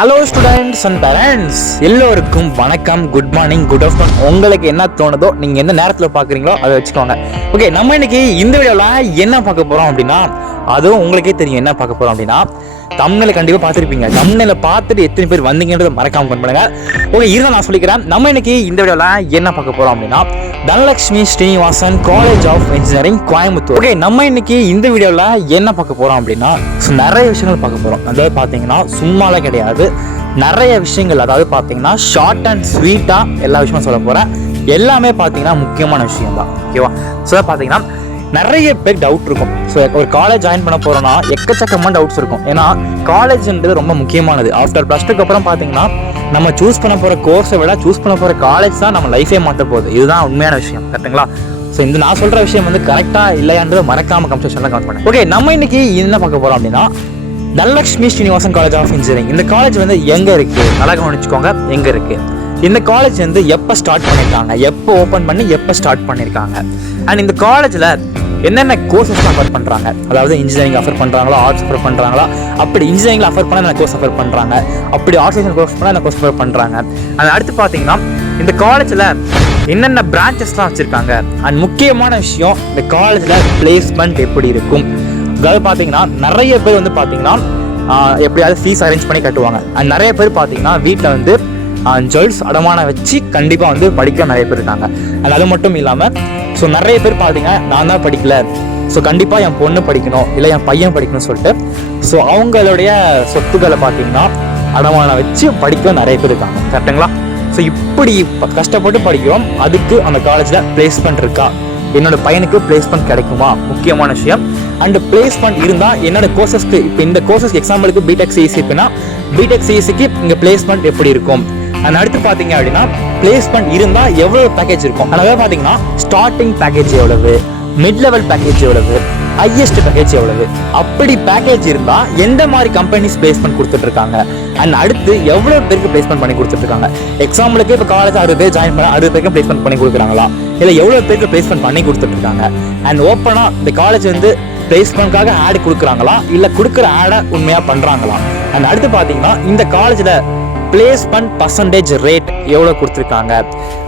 Hello students and parents, எல்லோருக்கும் வணக்கம், good morning, good afternoon. உங்களுக்கு என்ன தோணுதோ நீங்கள் எந்த நேரத்தில் பார்க்குறீங்களோ அதை வச்சுக்கோங்க. ஓகே, நம்ம இன்னைக்கு இந்த வீடியோவில் என்ன பார்க்க போகிறோம் அப்படின்னா, அதுவும் உங்களுக்கே தெரியும் என்ன பார்க்க போகிறோம் அப்படின்னா, தம்ப்நெயிலை கண்டிப்பாக பார்த்துருப்பீங்க. தம்ப்நெயிலை பார்த்துட்டு எத்தனை பேர் வந்தீங்கன்றதை மறக்காம கமெண்ட் பண்ணுங்க. ஓகே, இருந்தால் நான் சொல்லிக்கிறேன். நம்ம இன்னைக்கு இந்த வீடியோவில் என்ன பார்க்க போகிறோம் அப்படின்னா, Dhanalakshmi Srinivasan college of engineering Coimbatore. Okay, நம்ம இன்னைக்கு இந்த வீடியோவில் என்ன பார்க்க போகிறோம் அப்படின்னா, நிறைய விஷயங்கள் பார்க்க போகிறோம். அதாவது பார்த்தீங்கன்னா சும்மாலாம் கிடையாது, நிறைய விஷயங்கள். அதாவது பார்த்தீங்கன்னா ஷார்ட் அண்ட் ஸ்வீட்டாக எல்லா விஷயமும் சொல்ல போகிறேன். எல்லாமே பார்த்தீங்கன்னா முக்கியமான விஷயம் தான். ஓகேவா? ஸோ பார்த்தீங்கன்னா நிறைய பேர் டவுட் இருக்கும். ஸோ ஒரு காலேஜ் ஜாயின் பண்ண போகிறோன்னா எக்கச்சக்கமான டவுட்ஸ் இருக்கும். ஏன்னா காலேஜ்ன்றது ரொம்ப முக்கியமானது. ஆஃப்டர் +2க்கு அப்புறம் பார்த்தீங்கன்னா நம்ம சூஸ் பண்ண போகிற கோர்ஸை விட சூஸ் பண்ண போகிற காலேஜ் தான் நம்ம லைஃபே மாற்ற போகுது. இதுதான் உண்மையான விஷயம். கரெக்டுங்களா? ஸோ இந்த நான் சொல்கிற விஷயம் வந்து கரெக்டாக இல்லையான்றது மறக்காமல் கமெண்ட் செக்ஷனில் கமெண்ட் பண்ணுங்க. ஓகே, நம்ம இன்னைக்கு என்ன பார்க்க போகிறோம் அப்படின்னா, Dhanalakshmi Srinivasan college of engineering. இந்த காலேஜ் வந்து எங்கே இருக்குது, நல்லா கவனிச்சுக்கோங்க, எங்கே இருக்குது. இந்த காலேஜ் வந்து எப்போ ஸ்டார்ட் பண்ணியிருக்காங்க, எப்போ ஓப்பன் பண்ணி எப்போ ஸ்டார்ட் பண்ணியிருக்காங்க, அண்ட் இந்த காலேஜில் என்னென்ன கோர்சஸ்லாம் அஃபர் பண்ணுறாங்க. அதாவது இன்ஜினியரிங் அஃபர் பண்ணுறாங்களா, ஆர்ட்ஸ் அஃபர் பண்ணுறாங்களா, அப்படி இன்ஜினியரிங்கில் அஃபர் பண்ணால் என்ன கோர்ஸ் அஃபர் பண்ணுறாங்க, அப்படி ஆர்ட்ஸ் கோர்ஸ் பண்ணால் என்ன கோர்ஸ் அஃபர் பண்ணுறாங்க. அது அடுத்து பார்த்தீங்கன்னா இந்த காலேஜில் என்னென்ன பிரான்ச்சஸ்லாம் வச்சுருக்காங்க. அண்ட் முக்கியமான விஷயம், இந்த காலேஜில் பிளேஸ்மெண்ட் எப்படி இருக்கும். அதாவது பார்த்தீங்கன்னா நிறைய பேர் வந்து பார்த்தீங்கன்னா எப்படியாவது ஃபீஸ் அரேஞ்ச் பண்ணி கட்டுவாங்க. அண்ட் நிறைய பேர் பார்த்தீங்கன்னா வீட்டில் வந்து ஜுவல்ஸ் அடமானம் வச்சு கண்டிப்பாக வந்து படிக்க நிறைய பேர் இருக்காங்க. அண்ட் அது மட்டும் இல்லாமல் ஸோ நிறைய பேர் பார்த்தீங்கன்னா நான் தான் படிக்கல, ஸோ கண்டிப்பாக என் பொண்ணு படிக்கணும் இல்லை என் பையன் படிக்கணும்னு சொல்லிட்டு ஸோ அவங்களுடைய சொத்துக்களை பார்த்தீங்கன்னா அடமானம் வச்சு படிக்க நிறைய பேர் இருக்காங்க. கரெக்டுங்களா? ஸோ இப்படி கஷ்டப்பட்டு படிக்கிறோம், அதுக்கு அந்த காலேஜில் பிளேஸ்மெண்ட் இருக்கா, என்னோட பையனுக்கு பிளேஸ்மெண்ட் கிடைக்குமா, முக்கியமான விஷயம். அண்ட் பிளேஸ்மெண்ட் இருந்தால் என்னோட கோர்சஸ்க்கு, இப்போ இந்த கோர்சஸ்க்கு எக்ஸாம்பிளுக்கு பிடெக் சிஎஸ்சி இருக்குன்னா பிடெக் சிஎஸ்சிக்கு இங்கே பிளேஸ்மெண்ட் எப்படி இருக்கும். அண்ட் அடுத்து பார்த்தீங்க அப்படின்னா பிளேஸ்மெண்ட் இருந்தால் எவ்வளோ பேக்கேஜ் இருக்கும். அதாவது பார்த்தீங்கன்னா ஸ்டார்டிங் பேக்கேஜ் எவ்வளவு, மிட் லெவல் பேக்கேஜ் எவ்வளவு, ஹையஸ்ட் பேக்கேஜ் எவ்வளவு, அப்படி பேக்கேஜ் இருந்தால் எந்த மாதிரி கம்பெனிஸ் பிளேஸ்மெண்ட் கொடுத்துட்ருக்காங்க, அண்ட் அடுத்து எவ்வளோ பேருக்கு பிளேஸ்மெண்ட் பண்ணி கொடுத்துட்ருக்காங்க. எக்ஸாம்பிளுக்கு இப்போ காலேஜ் 60 பேர் ஜாயின் பண்ண 60 பேருக்கு பிளேஸ்மெண்ட் பண்ணி கொடுக்குறாங்களா, இல்லை எவ்வளோ பேருக்கு பிளேஸ்மெண்ட் பண்ணி கொடுத்துட்ருக்காங்க. அண்ட் ஓப்பனாக இந்த காலேஜ் வந்து பிளேஸ்மெண்ட்காக ஆட் கொடுக்குறாங்களா, இல்லை கொடுக்குற ஆடை உண்மையாக பண்ணுறாங்களா. அண்ட் அடுத்து பார்த்தீங்கன்னா இந்த காலேஜில் பிளேஸ்மெண்ட் பர்சன்டேஜ் ரேட் எவ்வளோ கொடுத்துருக்காங்க.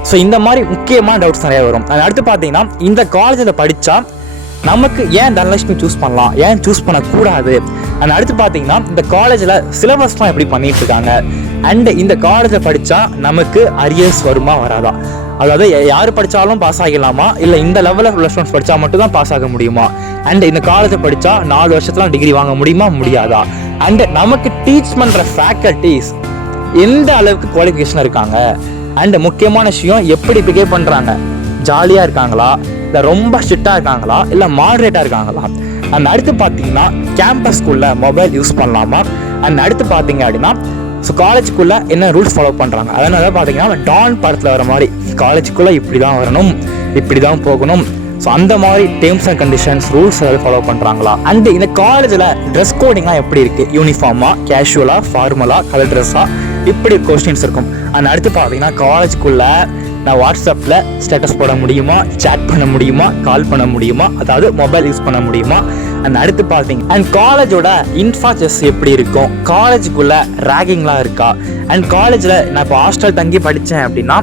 ஸோ இந்த மாதிரி முக்கியமான டவுட்ஸ் நிறைய வரும். அண்ட் அடுத்து பார்த்தீங்கன்னா இந்த காலேஜில் படித்தா நமக்கு ஏன் தனலட்சுமி சூஸ் பண்ணலாம், ஏன் சூஸ் பண்ணக்கூடாது. அண்ட் அடுத்து பார்த்தீங்கன்னா இந்த காலேஜில் சிலபஸ்லாம் எப்படி பண்ணிட்டு இருக்காங்க. அண்ட் இந்த காலேஜில் படித்தா நமக்கு அரியர்ஸ் வருமா வராதா, அதாவது யார் படித்தாலும் பாஸ் ஆகிடலாமா, இல்லை இந்த லெவலில் உள்ள ஸ்டூடெண்ட்ஸ் படித்தா மட்டும் தான் பாஸ் ஆக முடியுமா. அண்ட் இந்த காலேஜில் படித்தா 4 வருஷத்துல டிகிரி வாங்க முடியுமா முடியாதா. அண்ட் நமக்கு டீச் பண்ணுற ஃபேக்கல்ட்டிஸ் எந்த அளவுக்கு குவாலிஃபிகேஷன் இருக்காங்க. அண்ட் முக்கியமான விஷயம், எப்படி பிஹேவ் பண்ணுறாங்க, ஜாலியாக இருக்காங்களா, இல்லை ரொம்ப ஸ்ட்ரிக்டாக இருக்காங்களா, இல்லை மாடரேட்டாக இருக்காங்களா. அண்ட் அடுத்து பார்த்தீங்கன்னா கேம்பஸ்குள்ளே மொபைல் யூஸ் பண்ணலாமா. அண்ட் அடுத்து பார்த்தீங்க அப்படின்னா ஸோ காலேஜுக்குள்ளே என்ன ரூல்ஸ் ஃபாலோ பண்ணுறாங்க. அதனால பார்த்தீங்கன்னா டான் படத்தில் வர மாதிரி காலேஜுக்குள்ளே இப்படி தான் வரணும், இப்படி தான் போகணும். ஸோ அந்த மாதிரி டேர்ம்ஸ் அண்ட் கண்டிஷன்ஸ் ரூல்ஸ் ஏதாவது ஃபாலோ பண்ணுறாங்களா. அண்ட் இந்த காலேஜில் ட்ரெஸ் கோடிங்லாம் எப்படி இருக்குது, யூனிஃபார்மாக, கேஷுவலாக, ஃபார்மலாக, கலர் ட்ரெஸ்ஸாக, இப்படி கொஸ்டின்ஸ் இருக்கும். அண்ட் அடுத்து பார்த்தீங்கன்னா காலேஜுக்குள்ளே நான் வாட்ஸ்அப்பில் ஸ்டேட்டஸ் போட முடியுமா, சேட் பண்ண முடியுமா, கால் பண்ண முடியுமா, அதாவது மொபைல் யூஸ் பண்ண முடியுமா. அண்ட் அடுத்து பார்த்தீங்க அண்ட் காலேஜோட இன்ஃப்ராஸ்ட்ரக்சர்ஸ் எப்படி இருக்கும், காலேஜுக்குள்ளே ரேகிங்லாம் இருக்கா. அண்ட் காலேஜில் நான் இப்போ ஹாஸ்டல் தங்கி படித்தேன் அப்படின்னா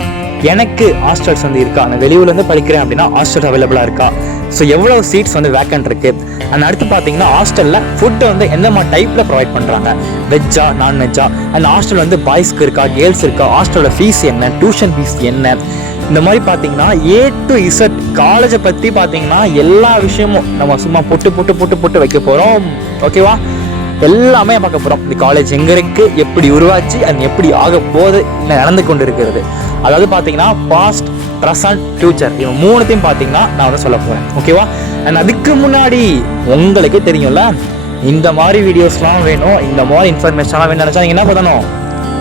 எனக்கு ஹாஸ்டல்ஸ் வந்து இருக்கா, நான் வெளியூர்லேருந்து படிக்கிறேன் அப்படின்னா ஹாஸ்டல் அவைலபிளாக இருக்கா, ஸோ எவ்வளோ சீட்ஸ் வந்து வேக்கன்ட் இருக்குது. அண்ட் அடுத்து பார்த்தீங்கன்னா ஹாஸ்டலில் ஃபுட்டு வந்து எந்த மாதிரி டைப்பில் ப்ரொவைட் பண்ணுறாங்க, வெஜ்ஜா நான்வெஜ்ஜா. அண்ட் ஹாஸ்டல் வந்து பாய்ஸ்க்கு இருக்கா, கேர்ள்ஸ் இருக்கா, ஹாஸ்டலோட ஃபீஸ் என்ன, டியூஷன் ஃபீஸ் என்ன, இந்த மாதிரி பார்த்தீங்கன்னா A to Z காலேஜை பற்றி பார்த்தீங்கன்னா எல்லா விஷயமும் நம்ம சும்மா போட்டு வைக்க போகிறோம். ஓகேவா? எல்லாமே பார்க்க போகிறோம். இந்த காலேஜ் எங்கே இருக்குது, எப்படி உருவாச்சு, அண்ட் எப்படி ஆக போகுது, நடந்து கொண்டு இருக்கிறது. அதாவது பார்த்தீங்கன்னா பாஸ்ட், ப்ரெசன்ட், ஃபியூச்சர், இவன் 3த்தையும் பார்த்தீங்கன்னா நான் வந்து சொல்ல போகிறேன். ஓகேவா? அண்ட் அதுக்கு முன்னாடி உங்களுக்கே தெரியும்ல, இந்த மாதிரி வீடியோஸ்லாம் வேணும், இந்த மாதிரி இன்ஃபர்மேஷன்லாம் வேணும்னு நினச்சா நீங்கள் என்ன பண்ணணும்,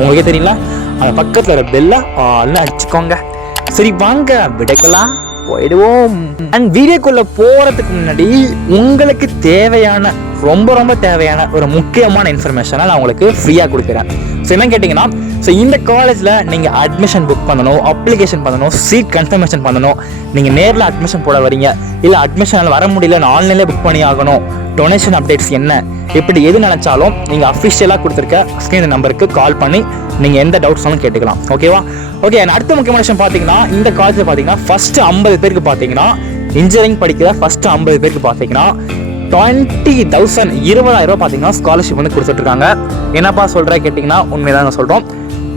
உங்களுக்கே தெரியுங்களா, அந்த பக்கத்தில் ஒரு பெல்லை ஆள்னு அடிச்சுக்கோங்க. சரி வாங்க விடைக்கலாம் போயிடுவோம். அண்ட் வீடியோக்குள்ளே போகிறதுக்கு முன்னாடி உங்களுக்கு தேவையான ரொம்ப தேவையான ஒரு முக்கியமான இன்ஃபர்மேஷனை நான் உங்களுக்கு ஃப்ரீயாக கொடுக்குறேன். ஸோ என்ன கேட்டிங்கன்னா, ஸோ இந்த காலேஜில் நீங்கள் அட்மிஷன் புக் பண்ணணும், அப்ளிகேஷன் பண்ணணும், சீட் கன்ஃபர்மேஷன் பண்ணணும், நீங்கள் நேரில் அட்மிஷன் போட வரீங்க, இல்லை அட்மிஷனில் வர முடியல, நான் ஆன்லைன்லேயே புக் பண்ணி ஆகணும், டொனேஷன் அப்டேட்ஸ் என்ன, இப்படி எது நினச்சாலும் நீங்கள் அஃபிஷியலாக கொடுத்துருக்க ஸ்க்ரீன் நம்பருக்கு கால் பண்ணி நீங்கள் எந்த டவுட்ஸாலும் கேட்டுக்கலாம். ஓகேவா? ஓகே, அடுத்த முக்கியமான விஷயம் பார்த்தீங்கன்னா, இந்த காலேஜில் பார்த்தீங்கன்னா ஃபஸ்ட்டு 50 பேருக்கு பார்த்தீங்கன்னா, இன்ஜினியரிங் படிக்கிற ஃபஸ்ட்டு 50 பேருக்கு பார்த்தீங்கன்னா 20,000 20,000 பார்த்தீங்கன்னா ஸ்காலர்ஷிப் வந்து கொடுத்துட்ருக்காங்க. என்னப்பா சொல்கிறேன் கேட்டிங்கன்னா, உண்மையாக சொல்கிறோம்.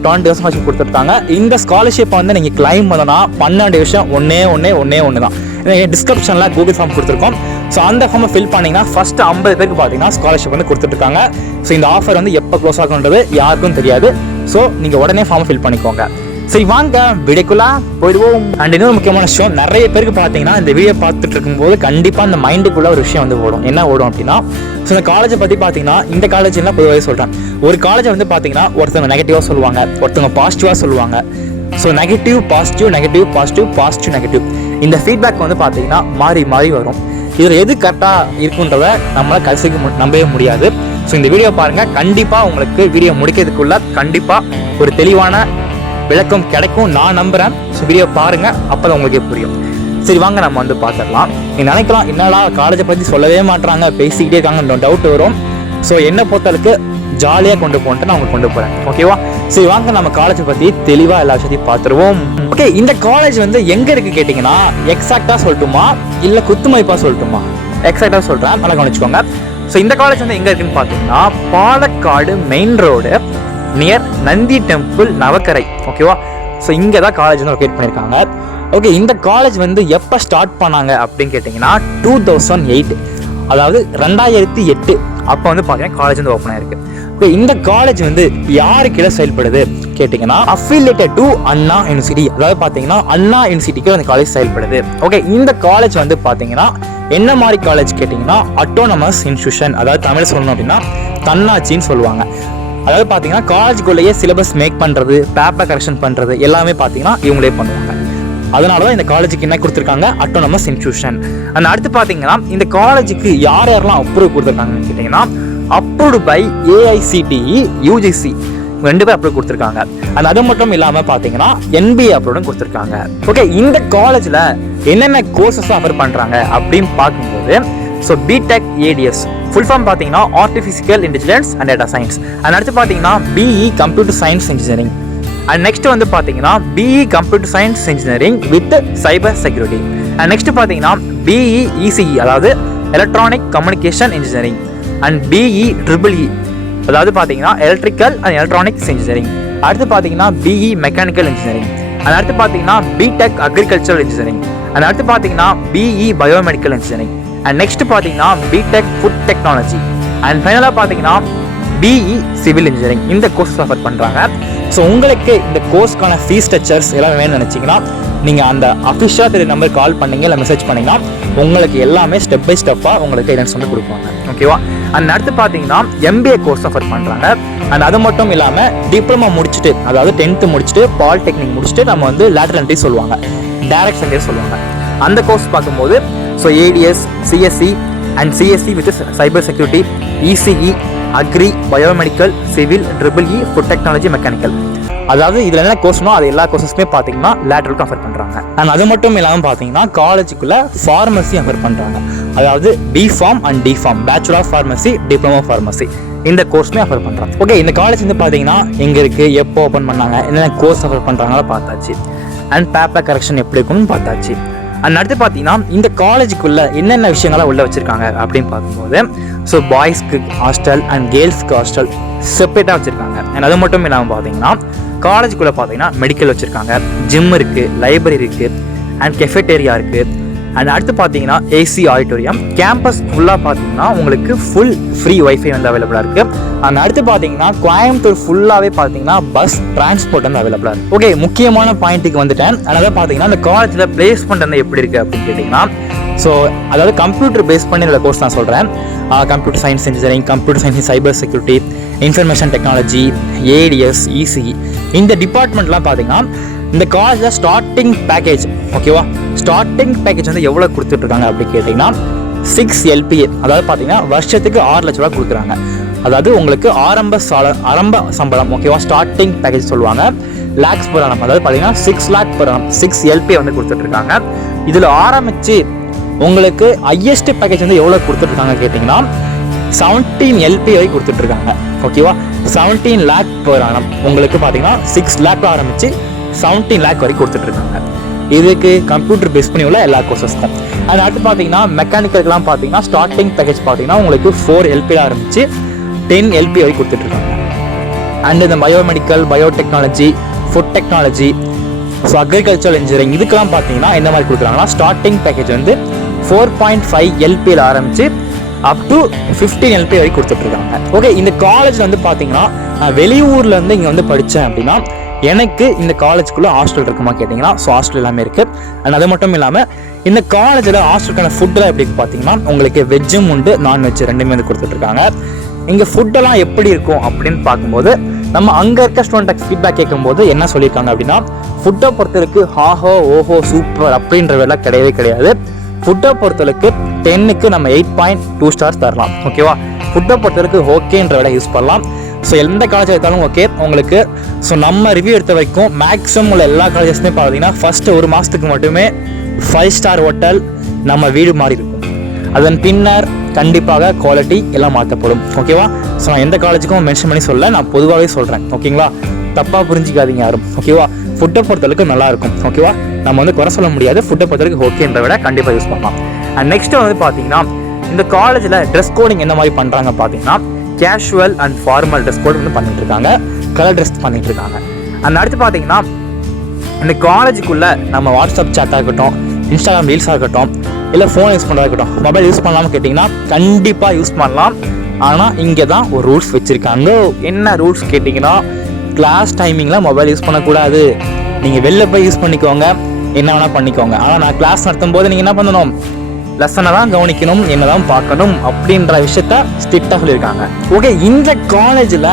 20,000 ஸ்காலர்ஷிப் கொடுத்துருக்காங்க. இந்த ஸ்காலர்ஷிப்பை வந்து நீங்கள் கிளைம் பண்ணனா 12 விஷயம் ஒன்று தான். டிஸ்கிரிப்ஷனில் கூகுள் ஃபார்ம் கொடுத்துருக்கோம். ஸோ அந்த ஃபார்மை ஃபில் பண்ணிங்கன்னா ஃபஸ்ட்டு 50 பேருக்கு பார்த்தீங்கன்னா ஸ்காலர்ஷிப் வந்து கொடுத்துட்ருக்காங்க. ஸோ இந்த ஆஃபர் வந்து எப்போ க்ளோஸ் ஆகுன்றது யாருக்கும் தெரியாது. ஸோ நீங்கள் உடனே ஃபார்மை ஃபில் பண்ணிக்கோங்க. சரி, வாங்க வீடியோக்குள்ளே போயிடுவோம். அண்ட் இன்னொரு முக்கியமான விஷயம், நிறைய பேருக்கு பார்த்தீங்கன்னா இந்த வீடியோ பார்த்துட்டு இருக்கும்போது கண்டிப்பாக அந்த மைண்டுக்குள்ளே ஒரு விஷயம் வந்து ஓடும். என்ன ஓடும் அப்படின்னா, ஸோ இந்த காலேஜை பற்றி பார்த்தீங்கன்னா, இந்த காலேஜ்லாம் பொதுவாக சொல்கிறேன், ஒரு காலேஜை வந்து பார்த்தீங்கன்னா ஒருத்தவங்க நெகட்டிவாக சொல்லுவாங்க, ஒருத்தவங்க பாசிட்டிவாக சொல்லுவாங்க. So negative positive, negative positive, positive negative, இந்த ஃபீட்பேக் வந்து பார்த்தீங்கன்னா மாறி மாறி வரும். இதில் எது கரெக்டாக இருக்குன்றத நம்மளால் கடைசிக்கு நம்பவே முடியாது. ஸோ இந்த வீடியோ பாருங்கள், கண்டிப்பாக உங்களுக்கு வீடியோ முடிக்கிறதுக்குள்ள கண்டிப்பாக ஒரு தெளிவான விளக்கம் கிடைக்கும் நான் நம்புகிறேன். ஸோ வீடியோ பாருங்கள், அப்போ தான் உங்களுக்கு புரியும். சரி, வாங்க நம்ம வந்து பார்த்துடலாம். நீங்கள் நினைக்கலாம், என்னடா காலேஜை பற்றி சொல்லவே மாட்டுறாங்க, பேசிக்கிட்டே இருக்காங்க, டவுட் வரும். ஸோ என்னை பொறுத்தளவுக்கு ஜாலியாக கொண்டு போன்ட்டு நான் உங்களுக்கு கொண்டு போகிறேன். ஓகேவா? சரி, வாங்க நம்ம காலேஜை பற்றி தெளிவாக எல்லா விஷயத்தையும் பார்த்துருவோம். ஓகே, இந்த காலேஜ் வந்து எங்கே இருக்குது கேட்டிங்கன்னா, எக்ஸாக்டாக சொல்லட்டுமா இல்லை குத்துமதிப்பாக சொல்லட்டுமா? எக்ஸாக்டாக சொல்கிறேன், நல்லா கவனிச்சுக்கோங்க. ஸோ இந்த காலேஜ் வந்து எங்கே இருக்குன்னு பார்த்தீங்கன்னா, Palakkad main road near Nandi temple Navakkarai. ஓகேவா? ஸோ இங்கே தான் காலேஜ் வந்து லொக்கேட் பண்ணியிருக்காங்க. ஓகே, இந்த காலேஜ் வந்து எப்போ ஸ்டார்ட் பண்ணாங்க அப்படின்னு கேட்டிங்கன்னா 2008, அதாவது 2008 அப்போ வந்து பார்த்தீங்கன்னா காலேஜ் வந்து ஓப்பன் ஆயிருக்கு. ஓகே, இந்த காலேஜ் வந்து யாருக்கு கீழே செயல்படுது கேட்டிங்கன்னா, அஃபிலியேட்டட் டு அண்ணா யூனிவர்சிட்டி, அதாவது பார்த்தீங்கன்னா அண்ணா யூனிவர்சிட்டிக்கு அந்த காலேஜ் செயல்படுது. ஓகே, இந்த காலேஜ் வந்து பார்த்தீங்கன்னா என்ன மாதிரி காலேஜ் கேட்டிங்கன்னா, அட்டானமஸ் இன்ஸ்டியூஷன், அதாவது தமிழ் சொல்லணும் அப்படின்னா தன்னாட்சின்னு சொல்லுவாங்க. அதாவது பார்த்தீங்கன்னா காலேஜுக்குள்ளேயே சிலபஸ் மேக் பண்ணுறது, பேப்பர் கரெக்ஷன் பண்ணுறது எல்லாமே பார்த்தீங்கன்னா இவங்களே பண்ணுவாங்க. அதனால தான் இந்த காலேஜுக்கு என்ன கொடுத்துருக்காங்க, அட்டானமஸ் இன்ஸ்டியூஷன். அந்த அடுத்து பார்த்தீங்கன்னா இந்த காலேஜுக்கு யாரெல்லாம் அப்ரூவ் கொடுத்துருக்காங்கன்னு கேட்டிங்கன்னா, அப்ரூவ்டு பை AICTE UGC 2 பேர் அப்ரூவ் கொடுத்துருக்காங்க. அந்த அது மட்டும் இல்லாமல் பார்த்தீங்கன்னா NBA அப்ரூவ்டும் கொடுத்துருக்காங்க. ஓகே, இந்த காலேஜில் என்னென்ன கோர்சஸ் ஆஃபர் பண்ணுறாங்க அப்படின்னு பார்க்கும்போது, so BTech ADS full form பார்த்தீங்கன்னா artificial intelligence and data science. And அடுத்து பார்த்தீங்கன்னா BE computer science engineering. And next வந்து பார்த்தீங்கன்னா BE computer science engineering with cyber security. And next பார்த்தீங்கன்னா BE ECE, அதாவது electronic communication engineering. And BE EEE, அதாவது பார்த்தீங்கன்னா electrical and electronics engineering. அடுத்து பார்த்தீங்கன்னா BE மெக்கானிக்கல் இன்ஜினியரிங். அண்ட் அடுத்து பார்த்தீங்கன்னா BTech அக்ரிகல்ச்சரல் இன்ஜினியரிங். அண்ட் அடுத்து பார்த்தீங்கன்னா BE biomedical engineering. And next பார்த்தீங்கன்னா BTech ஃபுட் டெக்னாலஜி. அண்ட் ஃபைனலாக பார்த்தீங்கன்னா BE சிவில் இன்ஜினியரிங். இந்த கோர்ஸ் ஆஃபர் பண்ணுறாங்க. ஸோ உங்களுக்கு இந்த கோர்ஸ்க்கான ஃபீஸ் ஸ்ட்ரக்சர்ஸ் எல்லாம் வேணும்னு நினச்சிங்கன்னா நீங்கள் அந்த அஃபிஷியலாக தெரிய நம்பர் கால் பண்ணிங்க இல்லை மெசேஜ் பண்ணிங்கன்னா உங்களுக்கு எல்லாமே ஸ்டெப் பை ஸ்டெப்பாக உங்களுக்கு கைடன்ஸ் வந்து கொடுப்பாங்க. ஓகேவா? அண்ட் அடுத்து பார்த்தீங்கன்னா MBA கோர்ஸ் ஆஃபர் பண்ணுறாங்க. அண்ட் அது மட்டும் இல்லாமல் டிப்ளமா முடிச்சுட்டு, அதாவது 10th முடிச்சுட்டு பாலிடெக்னிக் முடிச்சுட்டு நம்ம வந்து லேட்டரல் என்ட்ரி சொல்லுவாங்க, டைரக்ட் சென்டர் சொல்லுவாங்க. அந்த கோர்ஸ் பார்க்கும்போது so ADS, CSE and CSE with cyber security, ECE, agri, biomedical, civil, EEE, food technology, mechanical, அதாவது இதில் என்ன கோர்ஸ்னோ அது எல்லா கோர்ஸஸ்க்குமே பார்த்தீங்கன்னா லேட்டரலுக்கு ஆஃபர் பண்ணுறாங்க. அண்ட் அது மட்டும் இல்லாமல் பார்த்தீங்கன்னா காலேஜுக்குள்ளே ஃபார்மசி ஆஃபர் பண்ணுறாங்க. அதாவது BPharm and DPharm, bachelor of pharmacy, diploma pharmacy, இந்த கோர்ஸுமே ஆஃபர் பண்ணுறாங்க. ஓகே, இந்த காலேஜ் வந்து பார்த்தீங்கன்னா எங்கே இருக்குது, எப்போ ஓப்பன் பண்ணாங்க, என்னென்ன கோர்ஸ் ஆஃபர் பண்ணுறாங்களோ பார்த்தாச்சு. அண்ட் பேப்பர் கரெக்ஷன் எப்படி இருக்குன்னு பார்த்தாச்சு. அண்ட் அடுத்து பார்த்தீங்கன்னா இந்த காலேஜுக்குள்ளே என்னென்ன விஷயங்கள்லாம் உள்ளே வச்சுருக்காங்க அப்படின்னு பார்க்கும்போது, ஸோ பாய்ஸ்க்கு ஹாஸ்டல் அண்ட் கேர்ள்ஸ்க்கு ஹாஸ்டல் செப்பரேட்டாக வச்சுருக்காங்க. அண்ட் அது மட்டும் இல்லாமல் பார்த்தீங்கன்னா காலேஜுக்குள்ளே பார்த்தீங்கன்னா மெடிக்கல் வச்சுருக்காங்க, ஜிம் இருக்குது, லைப்ரரி இருக்குது, அண்ட் கெஃபெட்டேரியா இருக்குது. அண்ட் அடுத்து பார்த்தீங்கன்னா AC ஆடிட்டோரியம். கேம்பஸ் ஃபுல்லாக பார்த்தீங்கன்னா உங்களுக்கு ஃபுல் ஃப்ரீ வைஃபை வந்து அவைலபிளாக இருக்குது. அண்ட் அடுத்து பார்த்தீங்கன்னா கோயம்புத்தூர் ஃபுல்லாகவே பார்த்தீங்கன்னா பஸ் டிரான்ஸ்போர்ட் வந்து அவைலபிளாக இருக்குது. ஓகே, முக்கியமான பாயிண்ட்டுக்கு வந்துட்டேன். அதாவது பார்த்தீங்கன்னா இந்த காலேஜில் பிளேஸ்மெண்ட் வந்து எப்படி இருக்குது அப்படின்னு கேட்டிங்கன்னா, ஸோ அதாவது கம்ப்யூட்டர் பேஸ் பண்ணி இந்த கோர்ஸ் நான் சொல்கிறேன். Computer science engineering, computer science cyber security, information technology, ADS, ECE, இந்த டிபார்ட்மெண்ட்லாம் பார்த்தீங்கன்னா இந்த காலேஜில் ஸ்டார்டிங் பேக்கேஜ், ஓகேவா, ஸ்டார்டிங் பேக்கேஜ் வந்து எவ்வளோ கொடுத்துட்ருக்காங்க அப்படின்னு கேட்டிங்கன்னா 6 LPA, அதாவது பார்த்தீங்கன்னா வருஷத்துக்கு 6 லட்ச ரூபா கொடுக்குறாங்க. அதாவது உங்களுக்கு ஆரம்ப சம்பளம் ஓகேவா, ஸ்டார்டிங் பேக்கேஜ் சொல்லுவாங்க, லேக்ஸ் per annum, அதாவது பார்த்தீங்கன்னா 6 lakh per annum 6 LP வந்து கொடுத்துட்ருக்காங்க. இதில் ஆரம்பித்து உங்களுக்கு ஹையஸ்ட் பேக்கேஜ் வந்து எவ்வளோ கொடுத்துட்ருக்காங்க கேட்டிங்கன்னா 17 LP வரை கொடுத்துட்ருக்காங்க ஓகேவா. 17 lakh per annum உங்களுக்கு பார்த்தீங்கன்னா 6 lakh ஆரம்பித்து 17 lakh வரை கொடுத்துட்ருக்காங்க. இதுக்கு கம்ப்யூட்டர் பேஸ் பண்ணி உள்ள எல்லா கோர்சஸ்க்கும். அது அடுத்து பார்த்தீங்கன்னா மெக்கானிக்கலுக்குலாம் பார்த்தீங்கன்னா ஸ்டார்டிங் பேக்கேஜ் பார்த்தீங்கன்னா உங்களுக்கு 4 LP ஆரம்பித்து 10 LP வரை கொடுத்துட்ருக்காங்க. அண்ட் இந்த biomedical, biotechnology, food technology, so agricultural engineering இதுக்கெல்லாம் பார்த்தீங்கன்னா எந்த மாதிரி கொடுக்குறாங்கன்னா ஸ்டார்டிங் பேக்கேஜ் வந்து 4.5 LPயில் ஆரம்பித்து அப் டு 15 LP வரை கொடுத்துட்ருக்காங்க. ஓகே, இந்த காலேஜில் வந்து பார்த்தீங்கன்னா நான் வெளியூர்லேருந்து இங்கே வந்து படித்தேன் அப்படின்னா எனக்கு இந்த காலேஜுக்குள்ளே ஹாஸ்டல் இருக்குமா கேட்டிங்கன்னா, ஸோ ஹாஸ்டல் எல்லாமே இருக்குது. அண்ட் அது மட்டும் இல்லாமல் இந்த காலேஜில் ஹாஸ்டலுக்கான ஃபுட்டெல்லாம் எப்படி பார்த்தீங்கன்னா உங்களுக்கு வெஜ்ஜும் உண்டு, நான்வெஜ் ரெண்டுமே வந்து கொடுத்துட்ருக்காங்க. இங்கே ஃபுட்டெல்லாம் எப்படி இருக்கும் அப்படின்னு பார்க்கும்போது நம்ம அங்கே இருக்க ஸ்டூடெண்ட்டுக்கு ஃபீட்பேக் கேட்கும்போது என்ன சொல்லியிருக்காங்க அப்படின்னா, ஃபுட்டை பொறுத்தவரைக்கு ஹாஹோ ஓஹோ சூப்பர் அப்படின்றவெல்லாம் கிடையவே கிடையாது. ஃபுட்டை பொறுத்தவரைக்கு 10க்கு நம்ம 8.2 ஸ்டார்ஸ் தரலாம் ஓகேவா. ஃபுட்டை பொறுத்தவரைக்கு ஓகேன்ற விலை யூஸ் பண்ணலாம். ஸோ எந்த காலேஜ் எடுத்தாலும் ஓகே உங்களுக்கு. ஸோ நம்ம ரிவ்யூ எடுத்த வரைக்கும் மேக்ஸிமம் உள்ள எல்லா காலேஜஸ்மே பார்த்தீங்கன்னா ஃபஸ்ட்டு 1 மாதத்துக்கு மட்டுமே 5 star ஹோட்டல் நம்ம வீடு மாதிரி இருக்கும். அதன் பின்னர் கண்டிப்பாக குவாலிட்டி எல்லாம் மாற்றப்படும் ஓகேவா. ஸோ நான் எந்த காலேஜுக்கும் மென்ஷன் பண்ணி சொல்ல, நான் பொதுவாகவே சொல்கிறேன் ஓகேங்களா. தப்பாக புரிஞ்சிக்காதீங்க யாரும் ஓகேவா. ஃபுட்டை பொறுத்தளவுக்கு நல்லாயிருக்கும் ஓகேவா. நம்ம வந்து குறை சொல்ல முடியாது, ஃபுட்டை பொறுத்தளவுக்கு ஓகேன்ற விட கண்டிப்பாக யூஸ் பண்ணலாம். அண்ட் நெக்ஸ்ட்டு வந்து பார்த்தீங்கன்னா இந்த காலேஜில் ட்ரெஸ் கோடிங் என்ன மாதிரி பண்ணுறாங்க பார்த்தீங்கன்னா casual and formal dress code வந்து பண்ணிட்டு இருக்காங்க, கலர் ட்ரெஸ் பண்ணிட்டு இருக்காங்க. அந்த அடுத்து பார்த்தீங்கன்னா இந்த காலேஜுக்குள்ளே நம்ம வாட்ஸ்அப் சேட்டாக இருக்கட்டும், இன்ஸ்டாகிராம் ரீல்ஸாக இருக்கட்டும், இல்லை ஃபோன் யூஸ் பண்ணுறதா இருக்கட்டும், மொபைல் யூஸ் பண்ணலாமல் கேட்டிங்கன்னா கண்டிப்பாக யூஸ் பண்ணலாம். ஆனால் இங்கே தான் ஒரு ரூல்ஸ் வச்சுருக்காங்க. என்ன ரூல்ஸ் கேட்டிங்கன்னா, கிளாஸ் டைமிங்கில் மொபைல் யூஸ் பண்ணக்கூடாது. நீங்கள் வெளில போய் யூஸ் பண்ணிக்கோங்க, என்ன வேணால் பண்ணிக்கோங்க. ஆனால் நான் கிளாஸ் நடத்தும் போது நீங்கள் என்ன பண்ணணும், லெசனை தான் கவனிக்கணும், என்ன தான் பார்க்கணும் அப்படின்ற விஷயத்த ஸ்ட்ரிக்டாக சொல்லியிருக்காங்க. ஓகே, இந்த காலேஜில்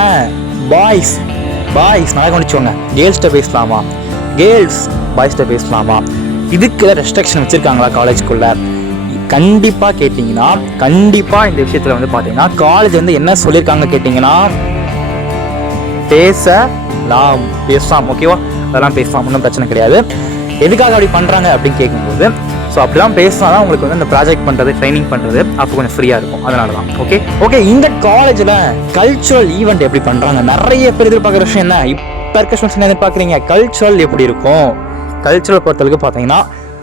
பாய்ஸ் நல்லா கவனிச்சோங்க, கேர்ள்ஸ்கிட்ட பேசலாமா, கேர்ள்ஸ் பாய்ஸ்கிட்ட பேசலாமா, இதுக்கு ரெஸ்ட்ரிக்ஷன் வச்சுருக்காங்களா காலேஜுக்குள்ளே கண்டிப்பாக கேட்டிங்கன்னா, கண்டிப்பாக இந்த விஷயத்தில் வந்து பார்த்தீங்கன்னா காலேஜ் வந்து என்ன சொல்லியிருக்காங்க கேட்டிங்கன்னா பேசலாம் ஓகேவா. அதெல்லாம் பேசலாம், ஒன்றும் பிரச்சனை கிடையாது. எதுக்காக அப்படி பண்ணுறாங்க அப்படின்னு கேட்கும்போது, ஸோ அப்படிலாம் பேசினா தான் உங்களுக்கு வந்து இந்த ப்ராஜெக்ட் பண்ணுறது, ட்ரைனிங் பண்ணுறது அப்போ கொஞ்சம் ஃப்ரீயாக இருக்கும், அதனால தான். ஓகே இந்த காலேஜில் கல்ச்சுரல் ஈவெண்ட் எப்படி பண்ணுறாங்க, நிறைய பேர் எதிர்பார்க்குற விஷயம் என்ன, இப்போ இருக்க ஸ்டூடெண்ட்ஸ் என்ன எதிர்பார்க்குறீங்க, கல்ச்சுரல் எப்படி இருக்கும். கல்ச்சுரல் பொறுத்தளவுக்கு பார்த்தீங்கன்னா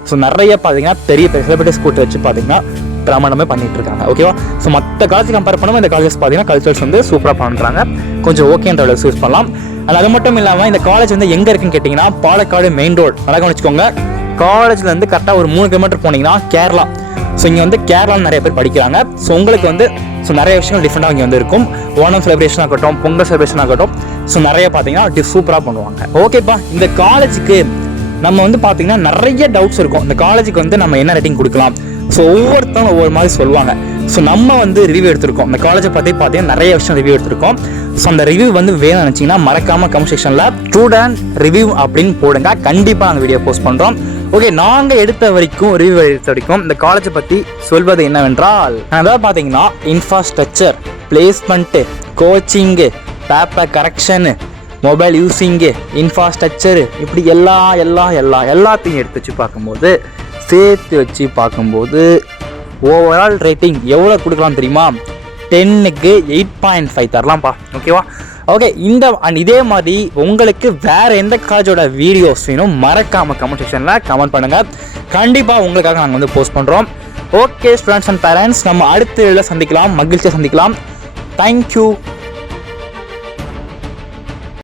ஸோ நிறைய பார்த்தீங்கன்னா பெரிய செலிபிரிட்டிஸ் கூட்டு வச்சு பார்த்தீங்கன்னா பிரமாண்டமே பண்ணிட்டு இருக்காங்க ஓகேவா. ஸோ மற்ற காலேஜ் கம்பேர் பண்ணும்போது இந்த காலேஜஸ் பார்த்தீங்கன்னா கல்ச்சர்ஸ் வந்து சூப்பராக பண்ணுறாங்க, கொஞ்சம் ஓகேன்ற அளவுக்கு யூஸ் பண்ணலாம். அது மட்டும் இல்லாமல் இந்த காலேஜ் வந்து எங்கே இருக்குன்னு கேட்டிங்கன்னா பாலக்காடு மெயின் ரோடு. நல்லா கவனிச்சுக்கோங்க, காலேஜ்லேருந்து கரெக்டாக ஒரு 3 கிலோமீட்டர் போனீங்கன்னா கேரளா. ஸோ இங்கே வந்து கேரளாவில் நிறைய பேர் படிக்கிறாங்க. ஸோ உங்களுக்கு வந்து ஸோ நிறைய விஷயங்கள் டிஃப்ரெண்ட்டாக இங்கே வந்து இருக்கும். ஓணம் செலிப்ரேஷன் ஆகட்டும், பொங்கல் செலிப்ரேஷன் ஆகட்டும், ஸோ நிறைய பார்த்தீங்கன்னா சூப்பராக பண்ணுவாங்க. ஓகேப்பா, இந்த காலேஜுக்கு நம்ம வந்து பார்த்தீங்கன்னா நிறைய டவுட்ஸ் இருக்கும். இந்த காலேஜுக்கு வந்து நம்ம என்ன ரேட்டிங் கொடுக்கலாம், ஸோ ஒவ்வொருத்தரும் ஒவ்வொரு மாதிரி சொல்லுவாங்க. ஸோ நம்ம வந்து ரிவ்யூ எடுத்திருக்கோம், இந்த காலேஜை பற்றி பார்த்தீங்கன்னா நிறைய விஷயம் ரிவ்யூ எடுத்திருக்கோம். ஸோ அந்த ரிவ்யூ வந்து வேணும்னு நினச்சிங்கன்னா மறக்காமல் கமெண்ட் செக்ஷனில் ஸ்டூடெண்ட் ரிவ்யூ அப்படின்னு போடுங்க, கண்டிப்பாக அந்த வீடியோ போஸ்ட் பண்ணுறோம். ஓகே, நாங்கள் எடுத்த வரைக்கும் இந்த காலேஜை பற்றி சொல்வது என்னவென்றால், அதாவது பார்த்தீங்கன்னா infrastructure, placement, coaching, paper correction, mobile using, infrastructure, இப்படி எல்லாத்தையும் சேர்த்து வச்சு பார்க்கும்போது ஓவரால் ரேட்டிங் எவ்வளோ கொடுக்கலாம் தெரியுமா, 10க்கு 8.5 தரலாம்ப்பா ஓகேவா. ஓகே, இதே மாதிரி உங்களுக்கு வேறு எந்த காலேஜோட வீடியோஸ் வேணும் மறக்காமல் கமெண்ட் செக்ஷனில் கமெண்ட் பண்ணுங்கள், கண்டிப்பாக உங்களுக்காக நாங்கள் வந்து போஸ்ட் பண்ணுறோம். ஓகே ஸ்டூடெண்ட்ஸ் அண்ட் பேரண்ட்ஸ், நம்ம அடுத்த வீடியோவில் சந்திக்கலாம், மகிழ்ச்சியாக சந்திக்கலாம். தேங்க்யூ.